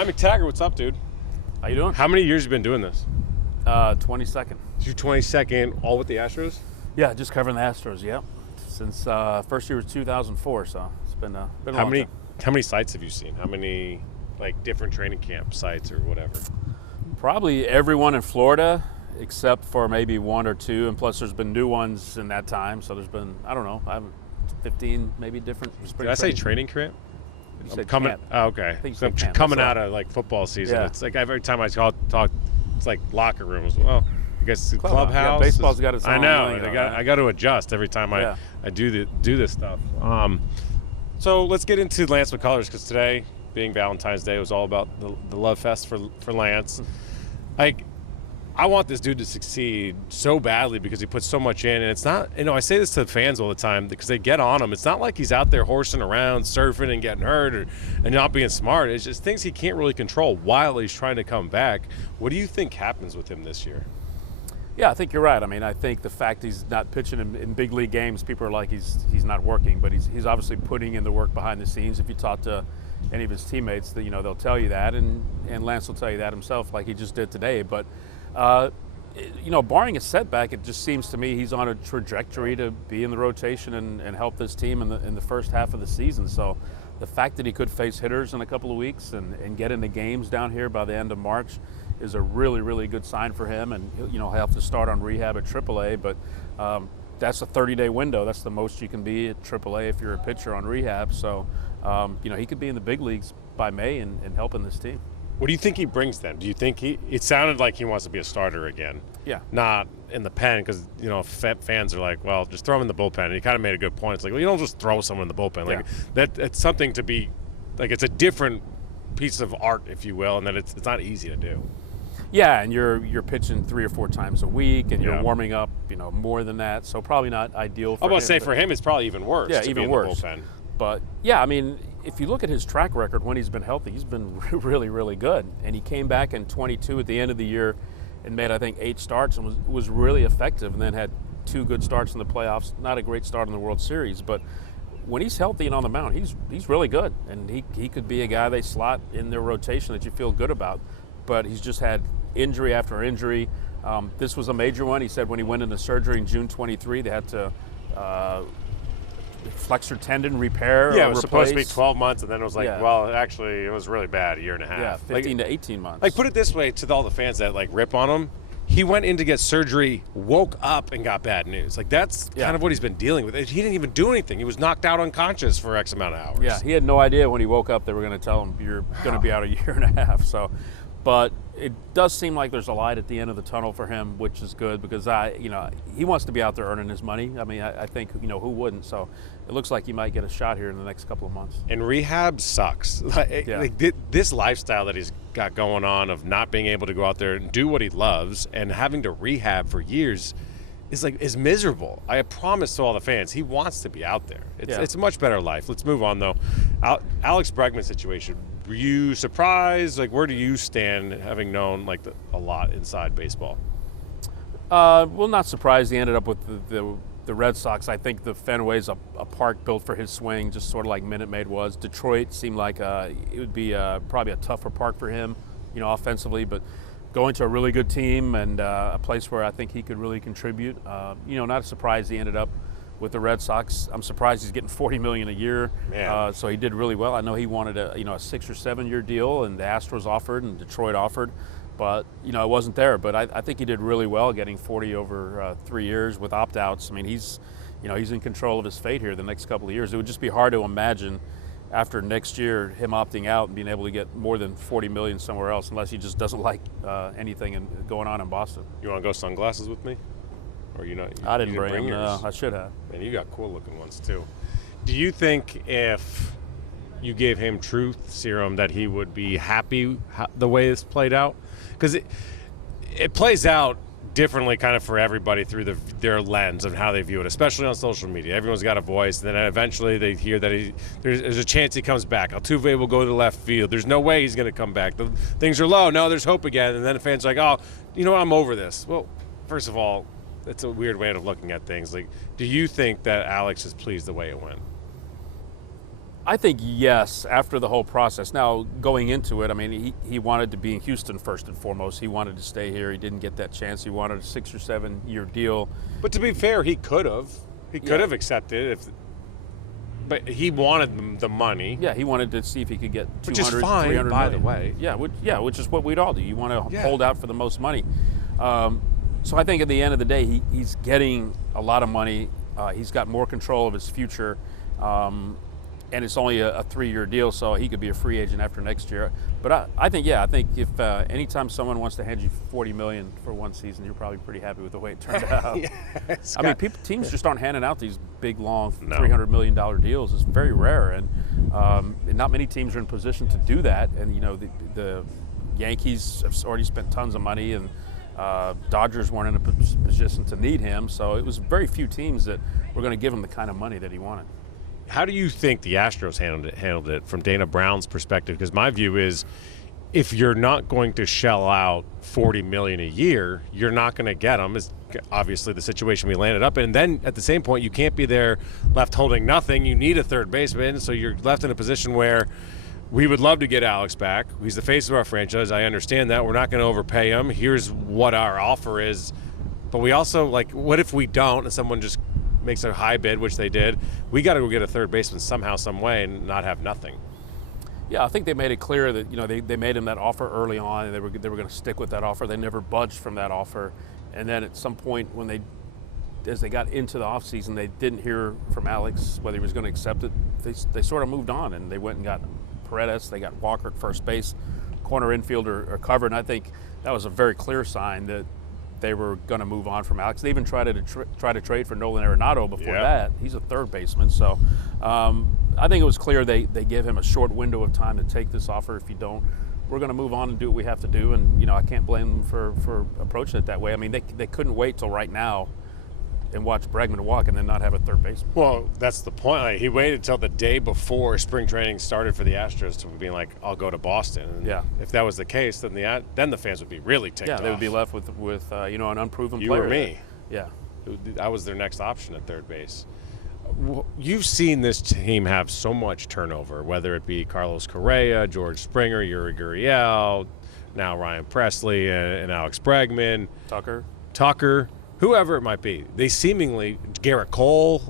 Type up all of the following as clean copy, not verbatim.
Ryan McTaggart, what's up, dude? How you doing? How many years you been doing this? 22nd. You're 22nd, all with the Astros? Yeah, just covering the Astros. Yep. Since first year was 2004, so it's been a long time. How many sites have you seen? How many different training camp sites or whatever? Probably everyone in Florida, except for maybe one or two, and plus there's been new ones in that time. So there's been 15 maybe different. Did I say training camp? You said coming. camp. Oh, okay. So I'm coming out of football season. Yeah. It's every time I talk, it's like locker rooms. Well, I guess the clubhouse. Yeah, baseball's got its own. I know. Thing, I got to adjust every time I do this stuff. So let's get into Lance McCullers, because today, being Valentine's Day, was all about the love fest for Lance. I want this dude to succeed so badly because he puts so much in, and it's not, I say this to fans all the time because they get on him. It's not like he's out there horsing around, surfing and getting hurt and not being smart. It's just things he can't really control while he's trying to come back. What do you think happens with him this year? Yeah, I think you're right. I mean, I think the fact he's not pitching in big league games, people are like he's not working, but he's obviously putting in the work behind the scenes. If you talk to any of his teammates, they'll tell you that, and Lance will tell you that himself, like he just did today. But barring a setback, it just seems to me he's on a trajectory to be in the rotation and help this team in the first half of the season. So the fact that he could face hitters in a couple of weeks and get into games down here by the end of March is a really, really good sign for him. And he'll have to start on rehab at AAA, but that's a 30-day window. That's the most you can be at AAA if you're a pitcher on rehab. So he could be in the big leagues by May and helping this team. What do you think he brings then? Do you think it sounded like he wants to be a starter again? Yeah. Not in the pen, because, fans are like, well, just throw him in the bullpen. And he kind of made a good point. It's like, well, you don't just throw someone in the bullpen. It's something to be, it's a different piece of art, if you will, and that it's not easy to do. Yeah, and you're pitching 3 or 4 times a week, and you're warming up, more than that. So probably not ideal for him. I'm going to say for him, it's probably even worse. Yeah, to even be worse. In the bullpen. But, yeah, I mean, if you look at his track record when he's been healthy, he's been really, really good. And he came back in 22 at the end of the year and made, I think, 8 starts and was really effective, and then had 2 good starts in the playoffs. Not a great start in the World Series, but when he's healthy and on the mound, he's really good. And he could be a guy they slot in their rotation that you feel good about. But he's just had injury after injury. This was a major one. He said when he went into surgery in June 23, they had to flexor tendon repair. Yeah, it was supposed to be 12 months, and then it was well, actually, it was really bad, a year and a half. Yeah, 15 to 18 months. Put it this way to all the fans that rip on him. He went in to get surgery, woke up, and got bad news. That's kind of what he's been dealing with. He didn't even do anything. He was knocked out unconscious for X amount of hours. Yeah, he had no idea when he woke up they were going to tell him you're going to be out a year and a half. So, but it does seem like there's a light at the end of the tunnel for him, which is good because he wants to be out there earning his money. I mean, I think who wouldn't. So it looks like he might get a shot here in the next couple of months. And rehab sucks. This lifestyle that he's got going on of not being able to go out there and do what he loves and having to rehab for years is miserable. I promise to all the fans, he wants to be out there. It's a much better life. Let's move on though. Alex Bregman situation. Were you surprised? Where do you stand, having known a lot inside baseball? Well, not surprised. He ended up with the Red Sox. I think the Fenway's a park built for his swing, just sort of like Minute Maid was. Detroit seemed like it would be probably a tougher park for him, offensively, but going to a really good team and a place where I think he could really contribute. Not surprised he ended up with the Red Sox. I'm surprised he's getting $40 million a year. So he did really well. I know he wanted a 6 or 7 year deal, and the Astros offered and Detroit offered, but it wasn't there. But I think he did really well, getting 40 over 3 years with opt-outs. I mean, he's in control of his fate here the next couple of years. It would just be hard to imagine after next year him opting out and being able to get more than $40 million somewhere else, unless he just doesn't like anything going on in Boston. You want to go sunglasses with me? Or I didn't bring them. yours? No, I should have. And you got cool looking ones too. Do you think if you gave him truth serum that he would be happy the way this played out? Because it plays out differently kind of for everybody through their lens of how they view it, especially on social media. Everyone's got a voice, and then eventually they hear that there's a chance he comes back. Altuve will go to left field. There's no way he's going to come back. Things are low. No, there's hope again. And then the fans are like, oh, I'm over this. Well, first of all, it's a weird way of looking at things. Do you think that Alex is pleased the way it went? I think yes, after the whole process. Now, going into it, I mean, he wanted to be in Houston first and foremost. He wanted to stay here. He didn't get that chance. He wanted a 6 or 7 year deal. But to be fair, he could have. He could have accepted but he wanted the money. Yeah, he wanted to see if he could get 200, which is fine, 300 by million. the way. Yeah, which is what we'd all do. You want to hold out for the most money. So I think at the end of the day, he's getting a lot of money. He's got more control of his future. And it's only a 3-year deal, so he could be a free agent after next year. But I think if anytime someone wants to hand you $40 million for one season, you're probably pretty happy with the way it turned out. I mean, teams just aren't handing out these big, long, $300 million deals. It's very rare, and not many teams are in position to do that. And the Yankees have already spent tons of money, and Dodgers weren't in a position to need him. So it was very few teams that were going to give him the kind of money that he wanted. How do you think the Astros handled it from Dana Brown's perspective? Because my view is, if you're not going to shell out $40 million a year, you're not going to get them. Is obviously the situation we landed up in. And then at the same point, you can't be there left holding nothing. You need a third baseman, so you're left in a position where we would love to get Alex back. He's the face of our franchise. I understand that. We're not going to overpay him. Here's what our offer is. But we also, what if we don't and someone just makes a high bid, which they did? We got to go get a third baseman somehow, some way, and not have nothing. Yeah, I think they made it clear that they made him that offer early on, and they were going to stick with that offer. They never budged from that offer, and then at some point as they got into the offseason, they didn't hear from Alex whether he was going to accept it. They sort of moved on, and they went and got Paredes. They got Walker at first base, corner infielder are covered, and I think that was a very clear sign that they were going to move on from Alex. They even tried to trade for Nolan Arenado before that. He's a third baseman. So I think it was clear they gave him a short window of time to take this offer. If you don't, we're going to move on and do what we have to do. And, I can't blame them for approaching it that way. I mean, they couldn't wait till right now and watch Bregman walk and then not have a third baseman. Well, that's the point. He waited till the day before spring training started for the Astros to be like, I'll go to Boston. And if that was the case, then the fans would be really ticked off. Yeah, they would be left with an unproven player. You or me. Yeah. I was their next option at third base. You've seen this team have so much turnover, whether it be Carlos Correa, George Springer, Yuri Gurriel, now Ryan Presley and Alex Bregman. Tucker. Whoever it might be, they seemingly, Garrett Cole,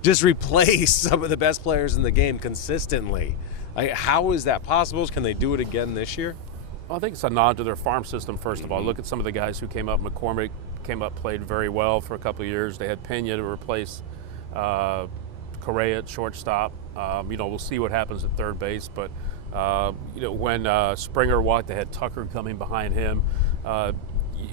just replace some of the best players in the game consistently. How is that possible? Can they do it again this year? Well, I think it's a nod to their farm system, first of all. Look at some of the guys who came up. McCormick came up, played very well for a couple of years. They had Pena to replace Correa at shortstop. We'll see what happens at third base. But, when Springer walked, they had Tucker coming behind him.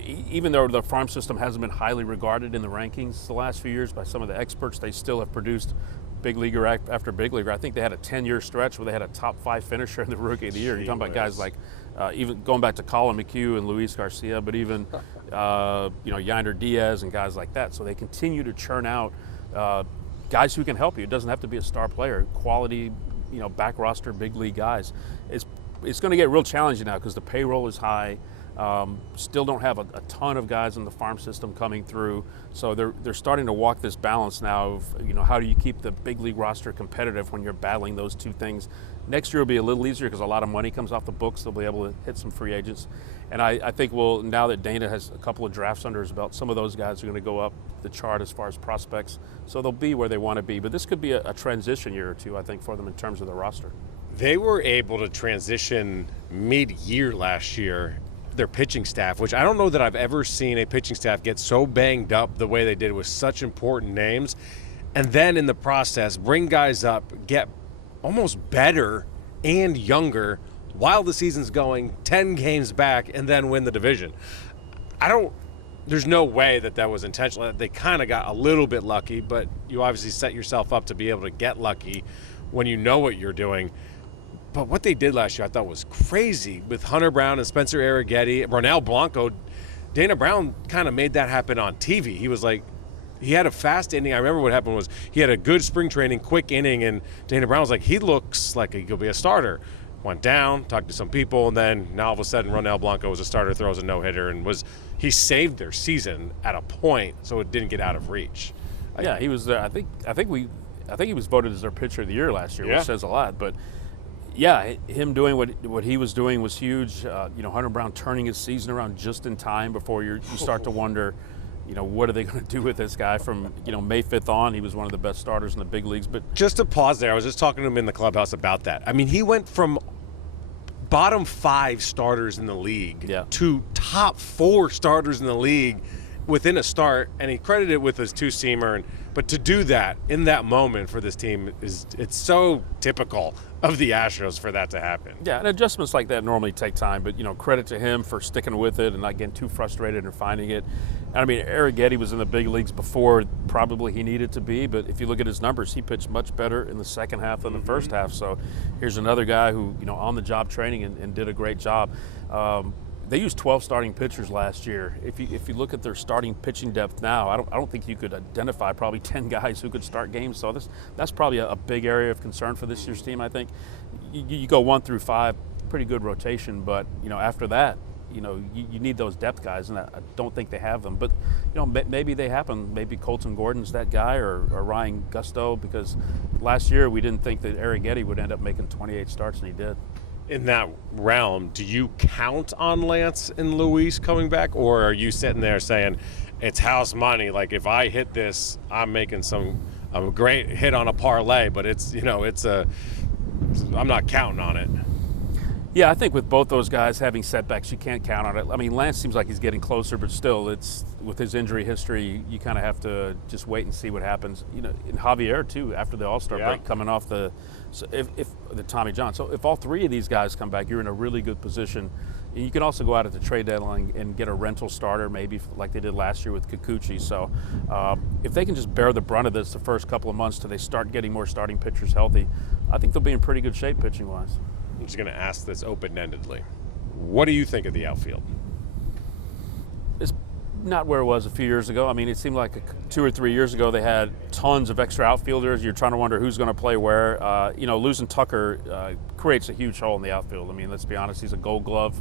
Even though the farm system hasn't been highly regarded in the rankings the last few years by some of the experts, they still have produced big leaguer after big leaguer. I think they had a 10-year stretch where they had a top 5 finisher in the Rookie of the Year. You're talking about guys like even going back to Colin McHugh and Luis Garcia, but even Yander Diaz and guys like that. So they continue to churn out guys who can help you. It doesn't have to be a star player. Quality, back roster big league guys. It's going to get real challenging now because the payroll is high. Still don't have a ton of guys in the farm system coming through, so they're starting to walk this balance now of how do you keep the big league roster competitive when you're battling those two things. Next year will be a little easier because a lot of money comes off the books. They'll be able to hit some free agents, and I think now that Dana has a couple of drafts under his belt, some of those guys are going to go up the chart as far as prospects, so they'll be where they want to be. But this could be a transition year or two, I think, for them in terms of the roster. They were able to transition mid-year last year, their pitching staff, which I don't know that I've ever seen a pitching staff get so banged up the way they did with such important names, and then in the process bring guys up, get almost better and younger while the season's going, 10 games back, and then win the division. There's no way that was intentional. They kind of got a little bit lucky, but you obviously set yourself up to be able to get lucky when you know what you're doing. But what they did last year I thought was crazy with Hunter Brown and Spencer Arrighetti, Ronel Blanco. Dana Brown kind of made that happen on TV. He was like, he had a fast inning. I remember what happened was he had a good spring training, quick inning, and Dana Brown was like, he looks like he could be a starter. Went down, talked to some people, and then now all of a sudden Ronel Blanco was a starter, throws a no-hitter, and he saved their season at a point so it didn't get out of reach. Yeah, he was there. I think I think he was voted as their pitcher of the year last year, Yeah. which says a lot. But yeah, him doing what he was doing was huge. Hunter Brown turning his season around just in time before you start to wonder, what are they going to do with this guy from, May 5th on? He was one of the best starters in the big leagues. But just to pause there, I was just talking to him in the clubhouse about that. I mean, he went from bottom 5 starters in the league to top 4 starters in the league within a start, and he credited it with his 2-seamer. But to do that in that moment for this team it's so typical of the Astros for that to happen. Yeah, and adjustments like that normally take time, but credit to him for sticking with it and not getting too frustrated and finding it. And I mean, Arrighetti was in the big leagues before probably he needed to be, but if you look at his numbers, he pitched much better in the second half than the first half. So here's another guy who, on the job training and did a great job. They used 12 starting pitchers last year. If you look at their starting pitching depth now, I don't think you could identify probably 10 guys who could start games. So that's probably a big area of concern for this year's team. I think you go 1 through 5, pretty good rotation, but after that, you need those depth guys, and I don't think they have them. But maybe they happen. Maybe Colton Gordon's that guy, or Ryan Gusto, because last year we didn't think that Arrighetti would end up making 28 starts, and he did. In that realm, do you count on Lance and Luis coming back, or are you sitting there saying it's house money? Like, if I hit this, I'm making a great hit on a parlay, but I'm not counting on it. Yeah, I think with both those guys having setbacks, you can't count on it. I mean, Lance seems like he's getting closer, but still, it's with his injury history, you kind of have to just wait and see what happens. In Javier too, after the All-Star break, coming off the Tommy John. So if all 3 of these guys come back, you're in a really good position. You can also go out at the trade deadline and get a rental starter, maybe like they did last year with Kikuchi. So if they can just bear the brunt of this the first couple of months till they start getting more starting pitchers healthy, I think they'll be in pretty good shape pitching-wise. I'm just going to ask this open-endedly. What do you think of the outfield? It's not where it was a few years ago. I mean, it seemed like 2 or 3 years ago they had tons of extra outfielders. You're trying to wonder who's going to play where. Losing Tucker creates a huge hole in the outfield. I mean, let's be honest, he's a Gold Glove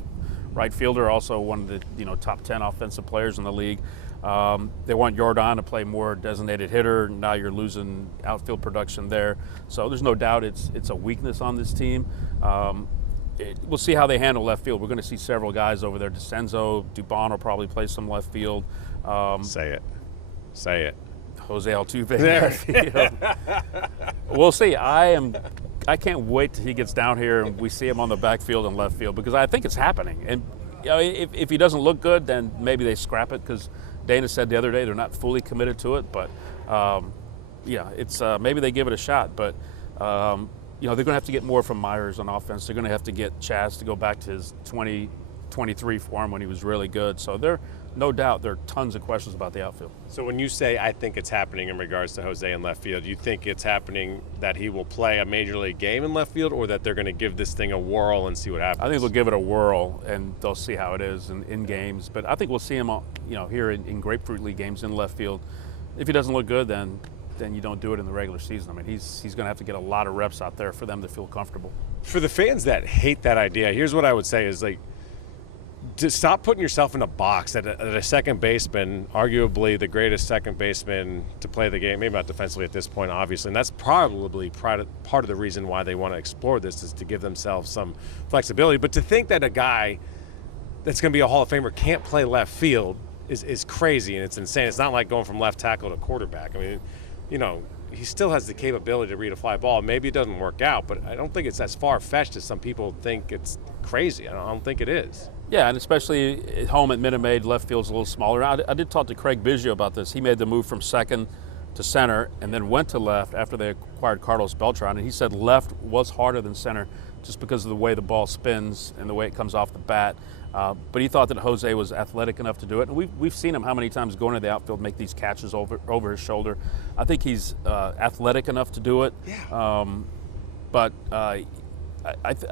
right fielder, also one of the top 10 offensive players in the league. They want Jordan to play more designated hitter. Now you're losing outfield production there. So there's no doubt it's a weakness on this team. We'll see how they handle left field. We're going to see several guys over there. DeCenzo, Dubon will probably play some left field. Say it. Jose Altuve left field. We'll see. I can't wait till he gets down here and we see him on the backfield and left field, because I think it's happening. And if he doesn't look good, then maybe they scrap it, because Dana said the other day they're not fully committed to it. But it's maybe they give it a shot. But they're going to have to get more from Myers on offense. They're going to have to get Chaz to go back to his 2023 form when he was really good. So no doubt there are tons of questions about the outfield. So when you say I think it's happening in regards to Jose in left field, you think it's happening that he will play a major league game in left field, or that they're going to give this thing a whirl and see what happens? I think they'll give it a whirl and they'll see how it is in games. But I think we'll see him here in Grapefruit League games in left field. If he doesn't look good, then you don't do it in the regular season. I mean, he's going to have to get a lot of reps out there for them to feel comfortable. For the fans that hate that idea, here's what I would say is, to stop putting yourself in a box that a second baseman, arguably the greatest second baseman to play the game, maybe not defensively at this point, obviously, and that's probably part of the reason why they want to explore this, is to give themselves some flexibility. But to think that a guy that's going to be a Hall of Famer can't play left field is crazy, and it's insane. It's not like going from left tackle to quarterback. I mean, he still has the capability to read a fly ball. Maybe it doesn't work out, but I don't think it's as far-fetched as some people think. It's crazy. I don't think it is. Yeah, and especially at home at Minute Maid, left field's a little smaller. I did talk to Craig Biggio about this. He made the move from second to center and then went to left after they acquired Carlos Beltran, and he said left was harder than center just because of the way the ball spins and the way it comes off the bat. But he thought that Jose was athletic enough to do it, and we've seen him how many times going to the outfield make these catches over his shoulder. I think he's athletic enough to do it. Yeah. But I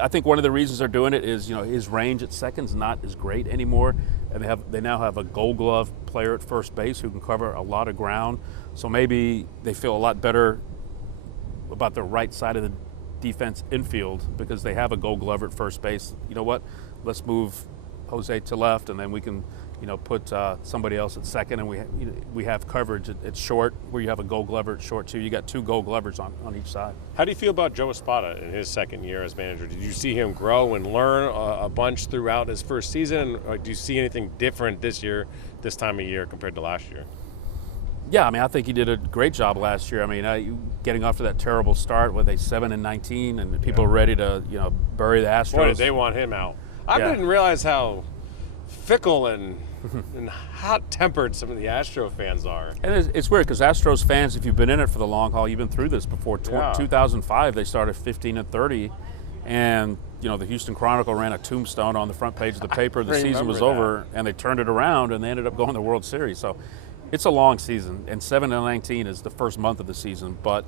think one of the reasons they're doing it is his range at second's not as great anymore, and they now have a Gold Glove player at first base who can cover a lot of ground. So maybe they feel a lot better about the right side of the defense infield because they have a Gold Glove at first base. You know what? Let's move Jose to left, and then we can put somebody else at second, and we have coverage at short where you have a Gold Glover at short too. You got 2 Gold Glovers on each side. How do you feel about Joe Espada in his second year as manager? Did you see him grow and learn a bunch throughout his first season? Or do you see anything different this year, this time of year, compared to last year? Yeah, I mean, I think he did a great job last year. I mean, getting off to that terrible start with a 7-19, and people are ready to bury the Astros. Boy, they want him out. I didn't realize how fickle and hot-tempered some of the Astro fans are. And it's weird because Astros fans, if you've been in it for the long haul, you've been through this before. 2005, they started 15-30, and the Houston Chronicle ran a tombstone on the front page of the paper. The season was over, and they turned it around, and they ended up going to the World Series. So it's a long season, and 7-19 is the first month of the season. But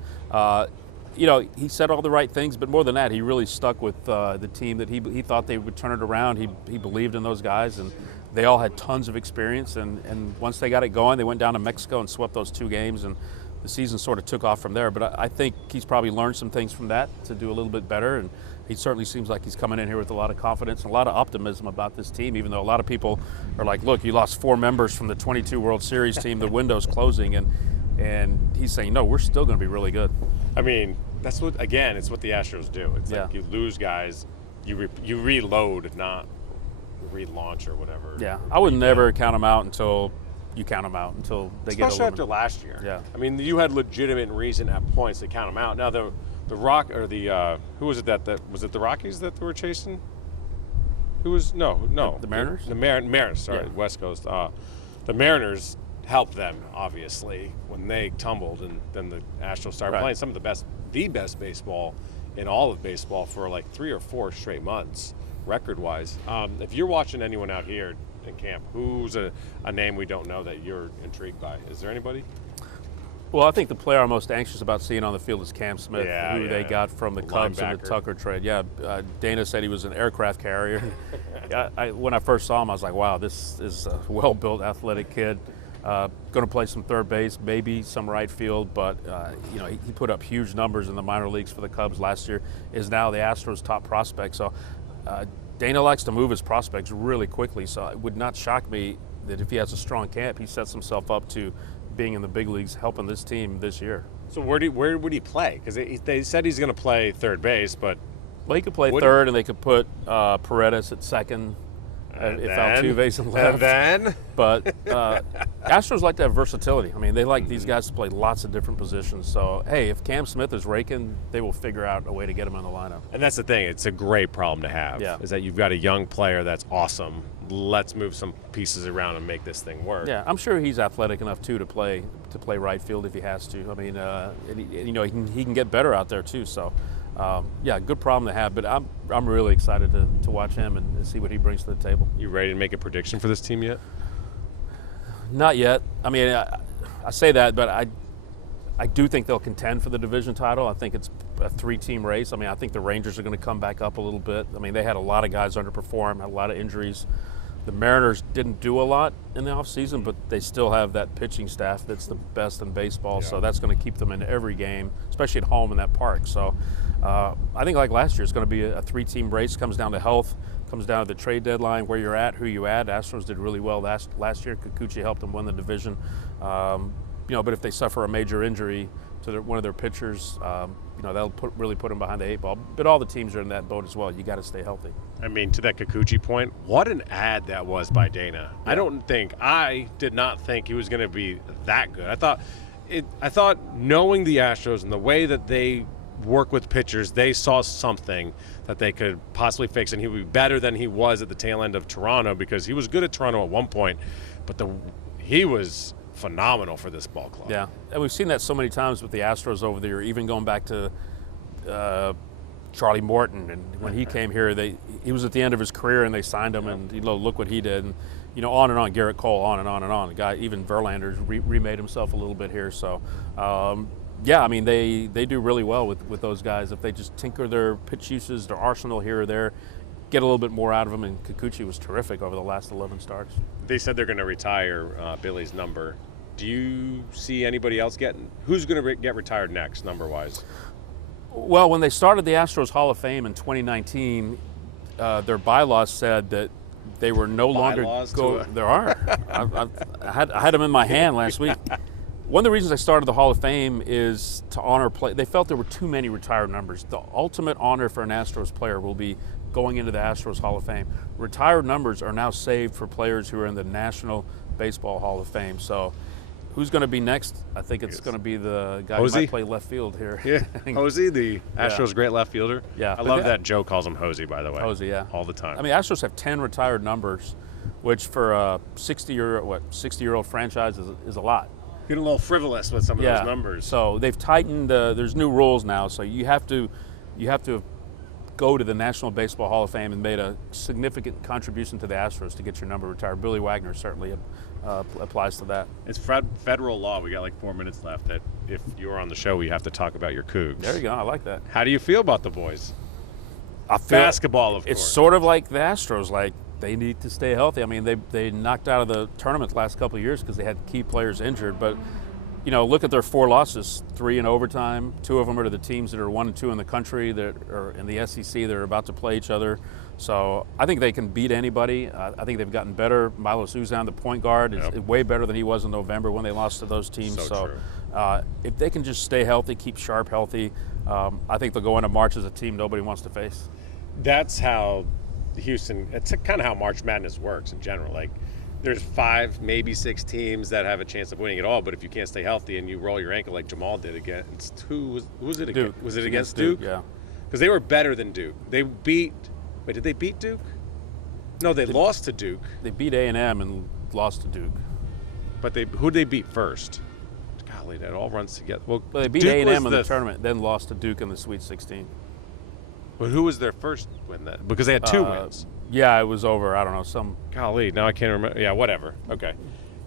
he said all the right things, but more than that, he really stuck with the team that he thought they would turn it around. He believed in those guys, and they all had tons of experience. And once they got it going, they went down to Mexico and swept those 2 games, and the season sort of took off from there. But I think he's probably learned some things from that to do a little bit better, and he certainly seems like he's coming in here with a lot of confidence and a lot of optimism about this team, even though a lot of people are like, look, you lost 4 members from the 22 World Series team, the window's closing, and he's saying, no, we're still going to be really good. I mean, it's what the Astros do. It's like you lose guys, you reload, not relaunch or whatever. Yeah, I would never count them out until you count them out, until they get especially after last year. Yeah. I mean, you had legitimate reason at points to count them out. Now the Rock or the who was it that was it the Rockies that they were chasing? Who was no the Mariners? The Mariners, sorry, West Coast. The Mariners helped them obviously when they tumbled, and then the Astros started playing some of the best baseball in all of baseball for like 3 or 4 straight months, record-wise. If you're watching anyone out here in camp, who's a name we don't know that you're intrigued by? Is there anybody? Well, I think the player I'm most anxious about seeing on the field is Cam Smith, who they got from the Cubs in the Tucker trade. Yeah, Dana said he was an aircraft carrier. When I first saw him, I was like, wow, this is a well-built, athletic kid. Going to play some third base, maybe some right field, but he put up huge numbers in the minor leagues for the Cubs last year. Is now the Astros' top prospect. So Dana likes to move his prospects really quickly. So it would not shock me that if he has a strong camp, he sets himself up to being in the big leagues, helping this team this year. So where would he play? Because they said he's going to play third base, but he could play third, and they could put Paredes at second. If Altuve's in left. And then? But Astros like to have versatility. I mean, they like these guys to play lots of different positions. So, hey, if Cam Smith is raking, they will figure out a way to get him in the lineup. And that's the thing. It's a great problem to have, is that you've got a young player that's awesome. Let's move some pieces around and make this thing work. Yeah, I'm sure he's athletic enough, too, to play right field if he has to. I mean, he can get better out there, too. So, good problem to have, but I'm really excited to watch him and see what he brings to the table. You ready to make a prediction for this team yet? Not yet. I mean, I say that, but I do think they'll contend for the division title. I think it's a 3-team race. I mean, I think the Rangers are going to come back up a little bit. I mean, they had a lot of guys underperform, had a lot of injuries. The Mariners didn't do a lot in the offseason, but they still have that pitching staff that's the best in baseball, so that's going to keep them in every game, especially at home in that park. So I think like last year, it's going to be a 3-team race. Comes down to health, comes down to the trade deadline, where you're at, who you add. Astros did really well last year. Kikuchi helped them win the division. But if they suffer a major injury to one of their pitchers, that'll really put them behind the 8 ball. But all the teams are in that boat as well. You got to stay healthy. I mean, to that Kikuchi point, what an ad that was by Dana. Yeah. I did not think he was going to be that good. I thought knowing the Astros and the way that they work with pitchers, they saw something that they could possibly fix, and he would be better than he was at the tail end of Toronto, because he was good at Toronto at one point, but he was phenomenal for this ball club. Yeah, and we've seen that so many times with the Astros over the year, even going back to Charlie Morton, and when he came here, he was at the end of his career, and they signed him, and look what he did, and on and on. Garrett Cole, on and on and on. The guy, even Verlander's remade himself a little bit here. So, I mean, they do really well with those guys if they just tinker their pitch uses, their arsenal here or there, get a little bit more out of them. And Kikuchi was terrific over the last 11 starts. They said they're going to retire Billy's number. Do you see anybody else who's going to get retired next, number-wise? Well, when they started the Astros Hall of Fame in 2019, their bylaws said that they were no longer There are. I had them in my hand last week. One of the reasons I started the Hall of Fame is to honor play. They felt there were too many retired numbers. The ultimate honor for an Astros player will be going into the Astros Hall of Fame. Retired numbers are now saved for players who are in the National Baseball Hall of Fame. So who's going to be next? I think it's going to be the guy who might play left field here. Yeah, Hosey, the Astros' great left fielder. Yeah, I love that Joe calls him Hosey, by the way. Hosey, yeah. All the time. I mean, Astros have 10 retired numbers, which for a 60-year-old franchise is a lot. Getting a little frivolous with some of those numbers. So they've tightened. There's new rules now, so you have to go to the National Baseball Hall of Fame and made a significant contribution to the Astros to get your number retired. Billy Wagner certainly applies to that. It's federal law. We got like 4 minutes left. That if you're on the show, we have to talk about your Cougs. There you go. I like that. How do you feel about the boys? I feel basketball, of course. It's sort of like the Astros. Like they need to stay healthy. I mean, they knocked out of the tournament the last couple of years because they had key players injured. But look at their 4 losses: 3 in overtime. 2 of them are to the teams that are 1 and 2 in the country that are in the SEC. They're about to play each other. So I think they can beat anybody. I think they've gotten better. Milo Suzan, the point guard, is way better than he was in November when they lost to those teams. So if they can just stay healthy, keep Sharp healthy, I think they'll go into March as a team nobody wants to face. That's how Houston. It's kind of how March Madness works in general. Like, there's 5, maybe 6 teams that have a chance of winning it all. But if you can't stay healthy and you roll your ankle like Jamal did against who was it? Duke. Was it against Duke? Yeah. Because they were better than Duke. They beat. Wait, did they beat Duke? No, they lost to Duke. They beat A&M and lost to Duke. But who'd they beat first? Golly, that all runs together. Well, they beat A&M in the tournament, then lost to Duke in the Sweet 16. But who was their first win then? Because they had 2 wins. Yeah, it was over. I don't know. Golly, now I can't remember. Yeah, whatever. Okay.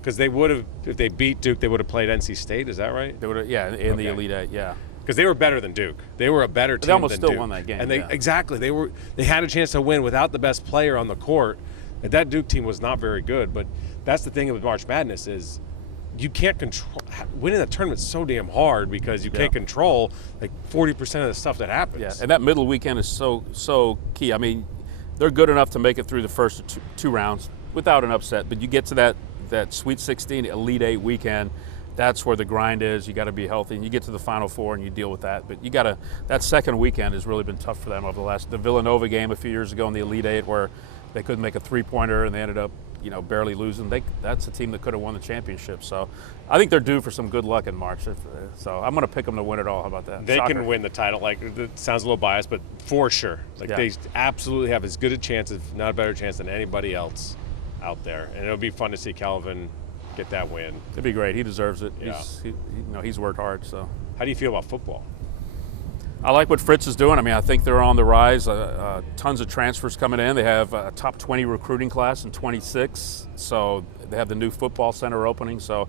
Because they would have, if they beat Duke, they would have played NC State. Is that right? They would have, in the Elite Eight, yeah. Because they were better than Duke. They were a better team. They almost than still Duke. won that game. And exactly, they had a chance to win without the best player on the court. And that Duke team was not very good. But that's the thing with March Madness is you can't control. Winning the tournament's so damn hard because you can't control like 40% of the stuff that happens. Yeah, and that middle weekend is so key. I mean, they're good enough to make it through the first 2 rounds without an upset. But you get to that Sweet 16 Elite 8 weekend. That's where the grind is. You got to be healthy, and you get to the Final Four and you deal with that. But that second weekend has really been tough for them over the Villanova game a few years ago in the Elite Eight, where they couldn't make a 3-pointer and they ended up, barely losing. That's a team that could have won the championship. So I think they're due for some good luck in March. So I'm going to pick them to win it all. How about that? They can win the title. Like, it sounds a little biased, but for sure. Like, they absolutely have as good a chance, if not a better chance, than anybody else out there. And it'll be fun to see Calvin get that win. It'd be great. He deserves it. Yeah. He's worked hard. So how do you feel about football? I like what Fritz is doing. I mean, I think they're on the rise. Tons of transfers coming in. They have a top 20 recruiting class in 26. So they have the new football center opening. So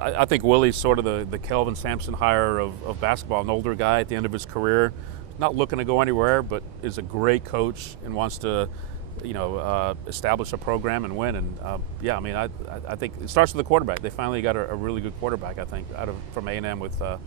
I think Willie's sort of the Kelvin Sampson hire of basketball, an older guy at the end of his career, not looking to go anywhere, but is a great coach and wants to establish a program and win. And I think it starts with the quarterback. They finally got a really good quarterback, I think, from A&M with the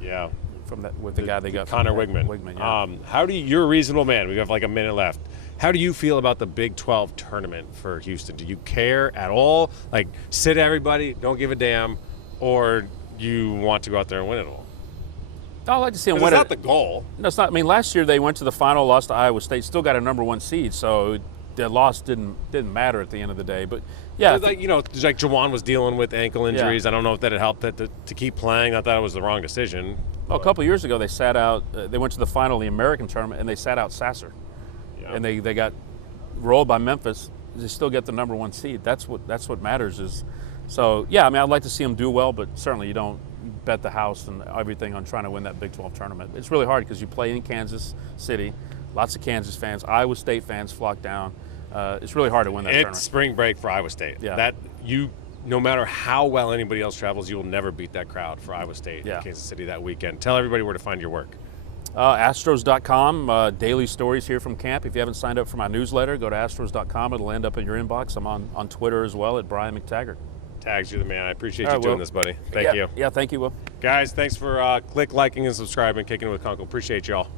guy they got, Connor Wigman. Yeah. You're a reasonable man. We have like a minute left. How do you feel about the Big 12 tournament for Houston? Do you care at all? Like, sit everybody, don't give a damn, or you want to go out there and win it all? I'd like to see them win it. It's not the goal. No, it's not. I mean, last year they went to the final, lost to Iowa State, still got a number 1 seed, so the loss didn't matter at the end of the day. But yeah, like Jawan was dealing with ankle injuries. I don't know if that had helped to keep playing. I thought it was the wrong decision. Well, a couple of years ago they sat out. They went to the final of the American tournament and they sat out Sasser, and they got rolled by Memphis. They still get the number 1 seed. That's what matters. Is so yeah. I mean, I'd like to see them do well, but certainly you don't bet the house and everything on trying to win that Big 12 tournament. It's really hard because you play in Kansas City. Lots of Kansas fans, Iowa State fans flock down. It's really hard to win that tournament. It's spring break for Iowa State. Yeah. No matter how well anybody else travels, you will never beat that crowd for Iowa State in Kansas City that weekend. Tell everybody where to find your work. Astros.com, daily stories here from camp. If you haven't signed up for my newsletter, go to Astros.com. It'll end up in your inbox. I'm on Twitter as well at Brian McTaggart. Tags, you're the man. I appreciate you doing this, buddy. Thank you. Yeah, thank you, Will. Guys, thanks for liking, and subscribing, Kicking with Kunkel. Appreciate y'all.